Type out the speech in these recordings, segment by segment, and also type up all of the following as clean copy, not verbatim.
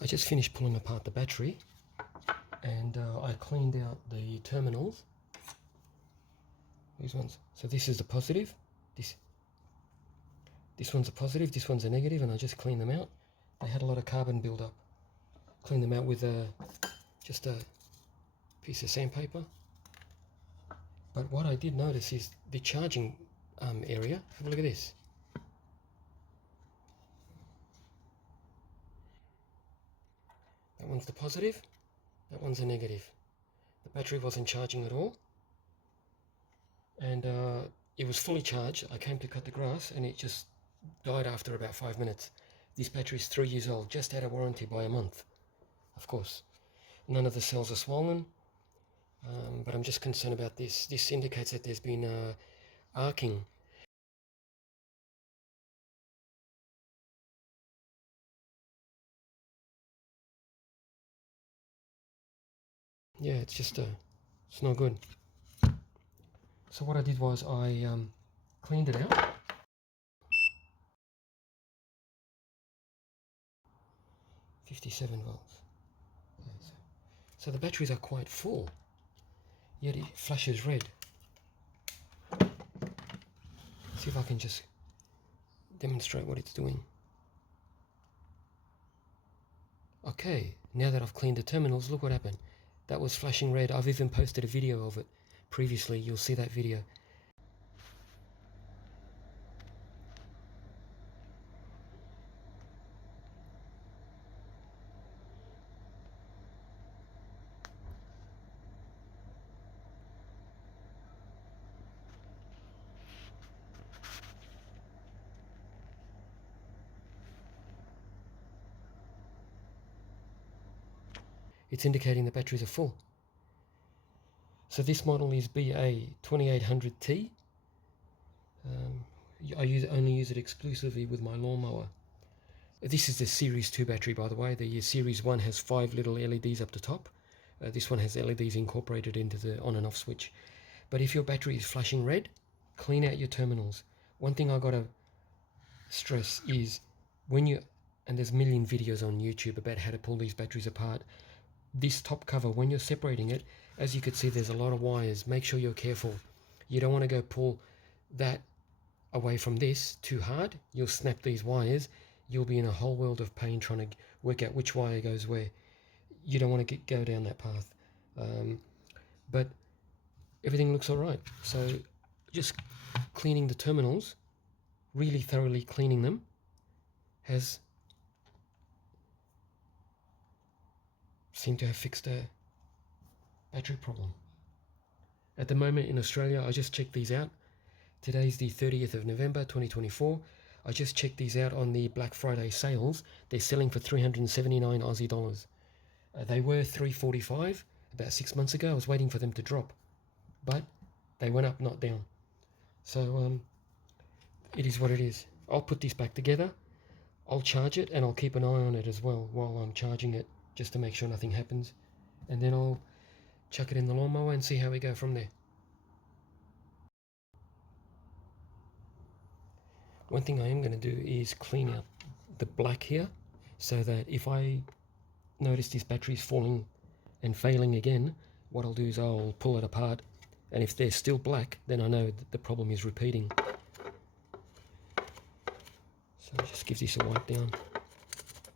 I just finished pulling apart the battery, and I cleaned out the terminals. These ones. So this is the positive. This one's a positive. This one's a negative, and I just cleaned them out. They had a lot of carbon buildup. Cleaned them out with just a piece of sandpaper. But what I did notice is the charging area. Have a look at this. That one's the positive. That one's a negative. The battery wasn't charging at all, and it was fully charged. I came to cut the grass, and it just died after about 5 minutes. This battery is 3 years old, just out of warranty by a month. Of course, none of the cells are swollen, but I'm just concerned about this. This indicates that there's been arcing. Yeah, it's just it's not good. So what I did was I cleaned it out. 57 volts. Yeah, so the batteries are quite full, yet it flashes red. See if I can just demonstrate what it's doing. Okay, now that I've cleaned the terminals, look what happened. That was flashing red. I've even posted a video of it previously. You'll see that video. It's indicating the batteries are full. So this model is BA2800T. I only use it exclusively with my lawnmower. This is the Series 2 battery, by the way. The Series 1 has 5 little LEDs up the top. This one has LEDs incorporated into the on and off switch. But if your battery is flashing red, clean out your terminals. One thing I gotta stress is when you, and there's a million videos on YouTube about how to pull these batteries apart. This top cover, when you're separating it, as you can see, there's a lot of wires. Make sure you're careful. You don't want to go pull that away from this too hard. You'll snap these wires. You'll be in a whole world of pain trying to work out which wire goes where. You don't want to go down that path. But everything looks all right. So just cleaning the terminals, really thoroughly cleaning them, has seemed to have fixed a battery problem. At the moment in Australia, I just checked these out. Today's the 30th of November 2024. I just checked these out on the Black Friday sales. They're selling for 379 Aussie dollars. They were 345 about 6 months ago. I was waiting for them to drop, but they went up, not down. So it is what it is. I'll put this back together. I'll charge it, and I'll keep an eye on it as well while I'm charging it, just to make sure nothing happens. And then I'll chuck it in the lawnmower and see how we go from there. One thing I am going to do is clean out the black here, so that if I notice this battery is falling and failing again, what I'll do is I'll pull it apart, and if they're still black, then I know that the problem is repeating. So I'll just give this a wipe down.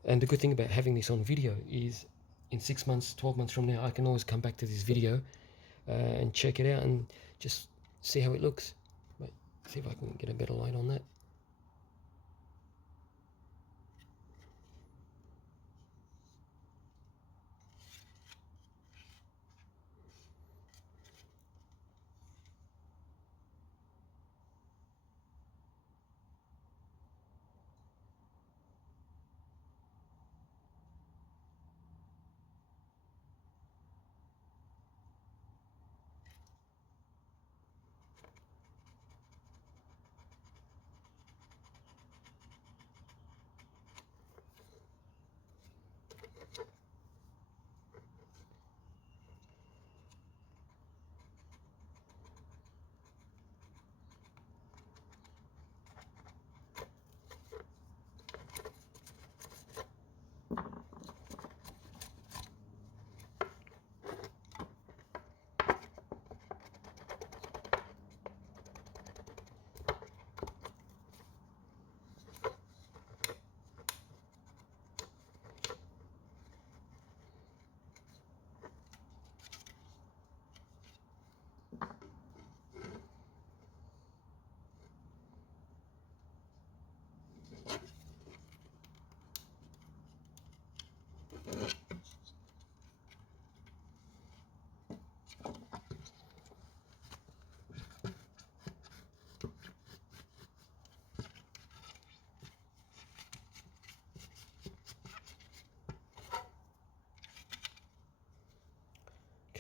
And the good thing about having this on video is in 6 months, 12 months from now, I can always come back to this video and check it out and just see how it looks. Wait, see if I can get a better light on that.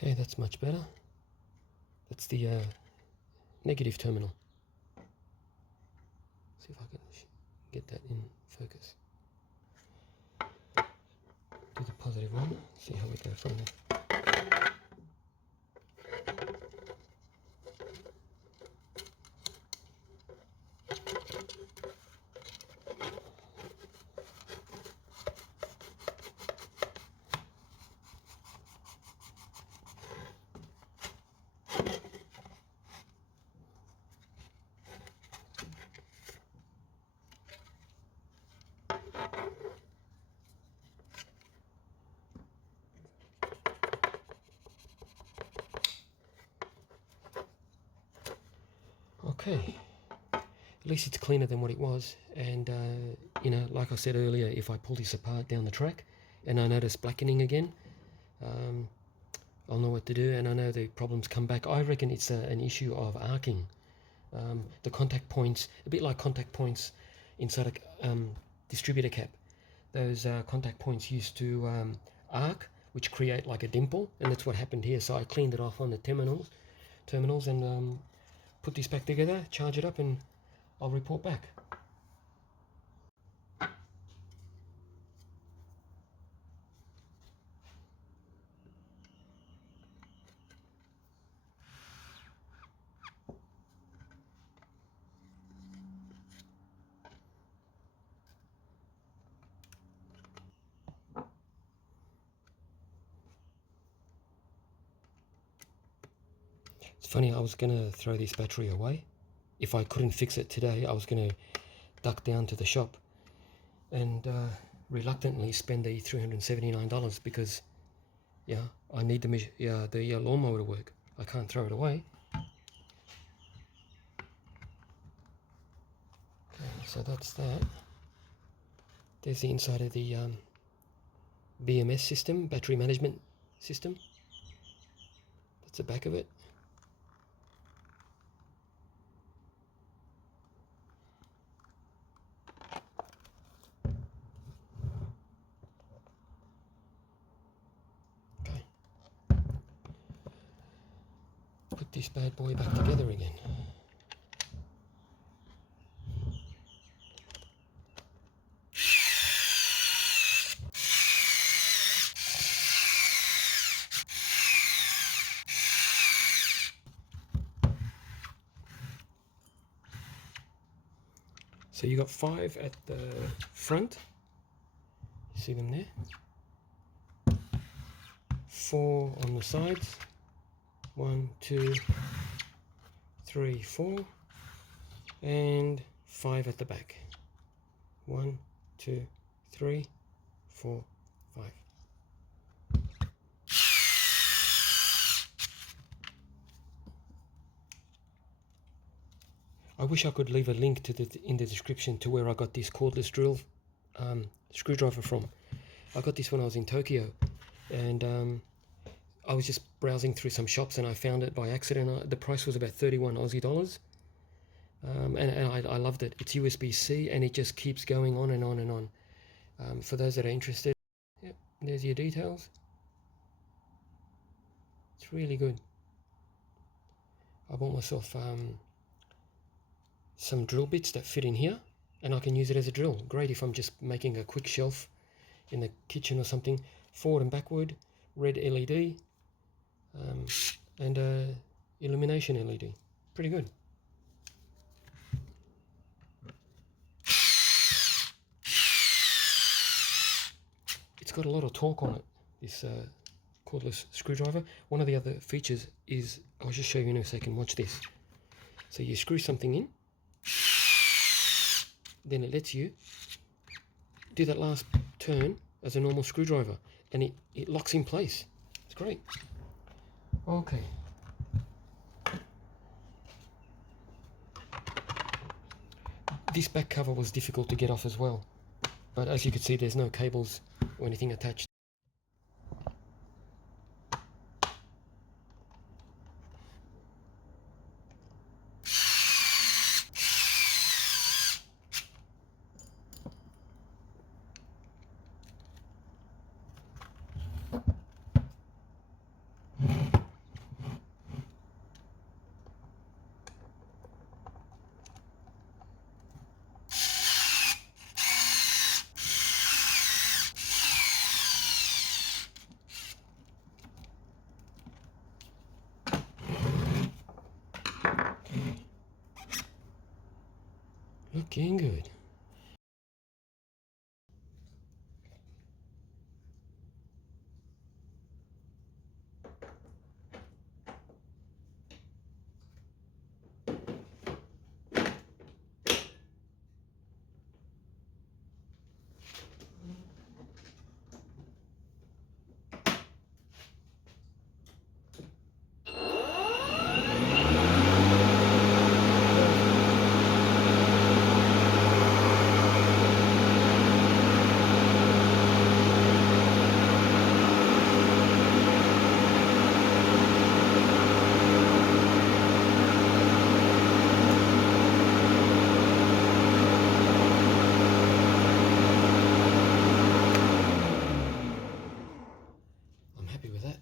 Okay, that's much better. That's the negative terminal. See if I can get that in focus. Do the positive one, see how we go from there. Okay, at least it's cleaner than what it was, and you know, like I said earlier, if I pull this apart down the track and I notice blackening again, I'll know what to do, and I know the problems come back. I reckon it's an issue of arcing. The contact points, a bit like contact points inside a distributor cap. Those contact points used to arc, which create like a dimple, and that's what happened here. So I cleaned it off on the terminals and put this back together, charge it up, and I'll report back. It's funny, I was going to throw this battery away. If I couldn't fix it today, I was going to duck down to the shop and reluctantly spend the $379 because, yeah, I need the lawnmower to work. I can't throw it away. Okay, so that's that. There's the inside of the BMS system, battery management system. That's the back of it. Okay. Put this bad boy back together again. So you got 5 at the front, you see them there, 4 on the sides, 1, 2, 3, 4, and 5 at the back, 1, 2, 3, 4, 5. I wish I could leave a link to in the description to where I got this cordless drill screwdriver from. I got this when I was in Tokyo, and I was just browsing through some shops and I found it by accident. The price was about 31 Aussie dollars, and I loved it. It's USB-C and it just keeps going on and on and on. For those that are interested, yep, there's your details. It's really good. I bought myself some drill bits that fit in here, and I can use it as a drill. Great if I'm just making a quick shelf in the kitchen or something. Forward and backward, red LED, and illumination LED. Pretty good. It's got a lot of torque on it, this cordless screwdriver. One of the other features is, I'll just show you in a second, watch this. So you screw something in, then it lets you do that last turn as a normal screwdriver, and it locks in place. It's great. Okay. This back cover was difficult to get off as well, but as you can see, there's no cables or anything attached. Looking good. I'm happy with that.